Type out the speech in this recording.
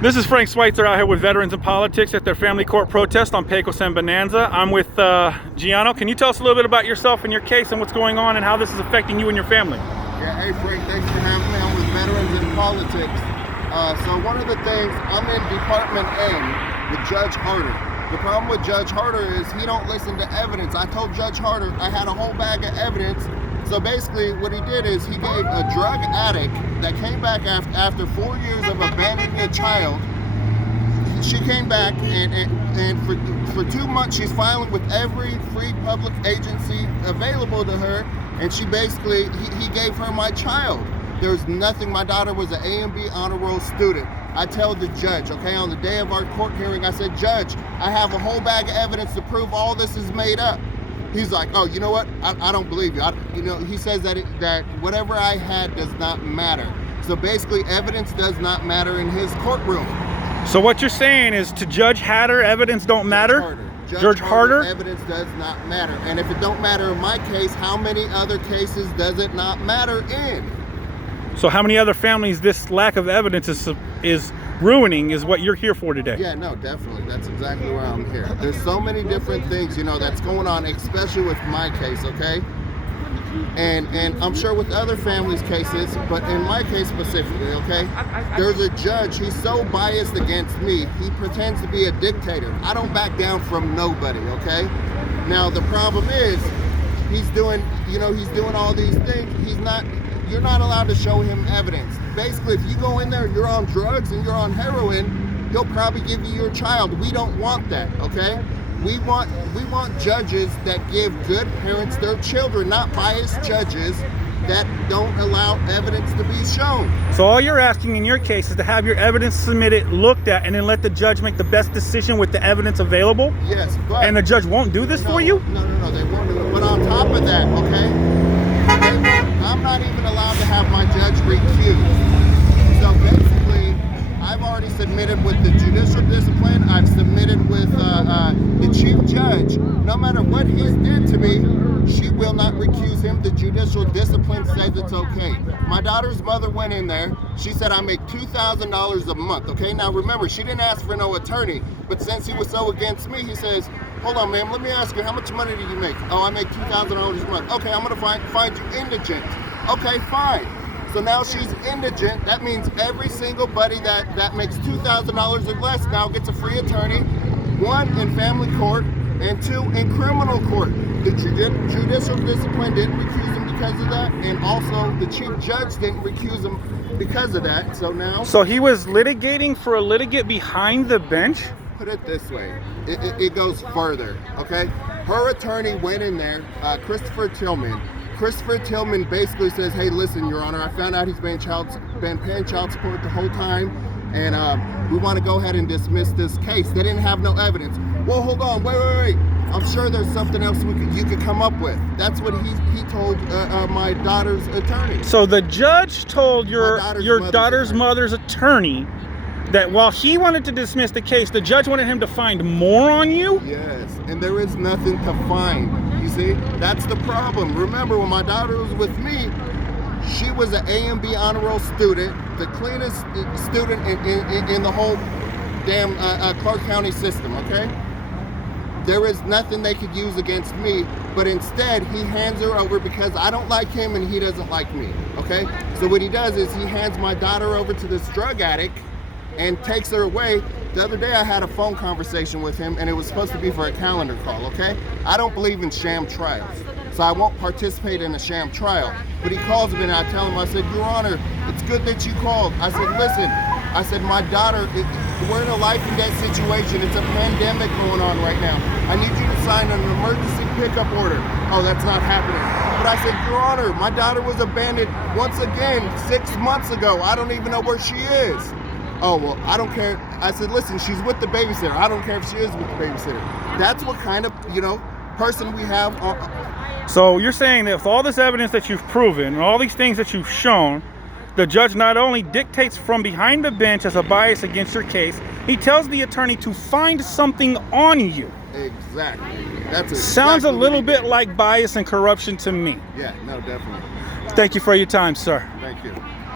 This is Frank Schweitzer out here with Veterans in Politics at their family court protest on Pecos and Bonanza. I'm with Giano. Can you tell us a little bit about yourself and your case and what's going on and how this is affecting you and your family? Yeah, hey Frank, thanks for having me. I'm with Veterans in Politics. So one of the things, I'm in Department A with Judge Harter. The problem with Judge Harter is he don't listen to evidence. I told Judge Harter I had a whole bag of evidence. So basically what he did is he gave a drug addict that came back after 4 years of abandoning a child. She came back and for 2 months she's filing with every free public agency available to her, and she basically, he gave her my child. There's nothing, my daughter was an A and B honor roll student. I tell the judge, okay, on the day of our court hearing, I said, Judge, I have a whole bag of evidence to prove all this is made up. He's like, oh, you know what? I don't believe you. He says that whatever I had does not matter. So basically, evidence does not matter in his courtroom. So what you're saying is, to Judge Hatter, evidence don't matter? Judge Harter? Evidence does not matter. And if it don't matter in my case, how many other cases does it not matter in? So how many other families this lack of evidence is ruining is what you're here for today? Yeah, no, definitely. That's exactly why I'm here. There's so many different things, that's going on, especially with my case, okay? And I'm sure with other families' cases, but in my case specifically, okay? There's a judge, he's so biased against me, he pretends to be a dictator. I don't back down from nobody, okay? Now, the problem is, he's doing all these things. You're not allowed to show him evidence. Basically, if you go in there and you're on drugs and you're on heroin, he'll probably give you your child. We don't want that, okay? We want judges that give good parents their children, not biased judges that don't allow evidence to be shown. So all you're asking in your case is to have your evidence submitted, looked at, and then let the judge make the best decision with the evidence available? Yes, but... And the judge won't do this for you? No, they won't do it. But on top of that, okay? I'm not even allowed to have my judge recused. So basically, I've already submitted with the judicial discipline. I've submitted with the chief judge. No matter what he's did to me, she will not recuse him. The judicial discipline says it's okay. My daughter's mother went in there. She said, I make $2,000 a month. Okay, now remember, she didn't ask for no attorney. But since he was so against me, he says, hold on, ma'am, let me ask you, how much money do you make? Oh, I make $2,000 a month. Okay, I'm gonna find you indigent. Okay, fine. So now she's indigent. That means every single buddy that makes $2,000 or less now gets a free attorney. 1, in family court, and 2, in criminal court. The judicial discipline didn't recuse him because of that, and also the chief judge didn't recuse him because of that. So now... So he was litigating for a litigant behind the bench? Put it this way, it goes further, okay? Her attorney went in there, Christopher Tillman. Christopher Tillman basically says, hey, listen, Your Honor, I found out he's been paying child support the whole time, and we want to go ahead and dismiss this case. They didn't have no evidence. Well, hold on, wait. I'm sure there's something else you could come up with. That's what he told my daughter's attorney. So the judge told your daughter's mother's attorney that while he wanted to dismiss the case, the judge wanted him to find more on you? Yes, and there is nothing to find. You see, that's the problem. Remember, when my daughter was with me, she was an A and B honor roll student, the cleanest student in the whole damn Clark County system, okay? There is nothing they could use against me, but instead he hands her over because I don't like him and he doesn't like me, okay? So what he does is he hands my daughter over to this drug addict and takes her away. The other day I had a phone conversation with him, and it was supposed to be for a calendar call, okay? I don't believe in sham trials, so I won't participate in a sham trial. But he calls me and I tell him, I said, Your Honor, it's good that you called. I said, listen, I said, my daughter, we're in a life and death situation. It's a pandemic going on right now. I need you to sign an emergency pickup order. Oh, that's not happening. But I said, Your Honor, my daughter was abandoned once again 6 months ago. I don't even know where she is. Oh, well, I don't care. I said, listen, she's with the babysitter. I don't care if she is with the babysitter. That's what kind of, person we have. So you're saying that with all this evidence that you've proven and all these things that you've shown, the judge not only dictates from behind the bench as a bias against your case, he tells the attorney to find something on you. Exactly. That's exactly. Sounds a little bit like bias and corruption to me. Yeah, no, definitely. Thank you for your time, sir. Thank you.